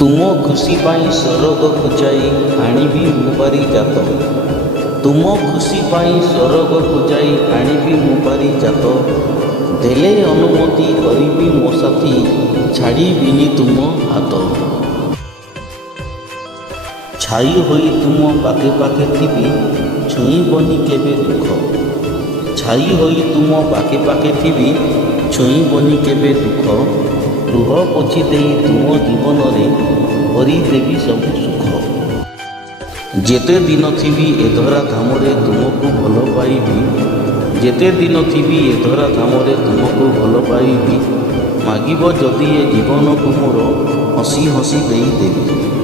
ତୁମ ଖୁସି ପାଇଁ ସରଗକୁ ଯାଇ ଆଣିବି ମୁଁ ପାରି ଜାତ। ତୁମ ଖୁସି ପାଇଁ ସରଗକୁ ଯାଇ ଆଣିବି ମୁଁ ପାରି ଜାତ। ଦେଲେ ଅନୁମତି କରିବି ମୋ ସାଥୀ, ଛାଡ଼ିବିନି ତୁମ ହାତ। ଛାଇ ହୋଇ ତୁମ ପାଖେ ପାଖେ ଥିବି, ଛୁଇଁବନି କେବେ ଦୁଃଖ। ଛାଇ ହୋଇ ତୁମ ପାଖେ ପାଖେ ଥିବି, ଛୁଇଁବନି କେବେ ଦୁଃଖ। ଲୁହ ପୋଛି ଦେଇ ତୁମ ଜୀବନରେ କରିଦେବି ସବୁ ସୁଖ। ଯେତେ ଦିନ ଥିବି ଏ ଧରା ଧାମରେ ତୁମକୁ ଭଲ ପାଇବି। ଯେତେ ଦିନ ଥିବି ଏ ଧରା ଧାମରେ ତୁମକୁ ଭଲ ପାଇବି। ମାଗିବ ଯଦି ଏ ଜୀବନକୁ ମୋର ହସି ହସି ଦେଇଦେବି।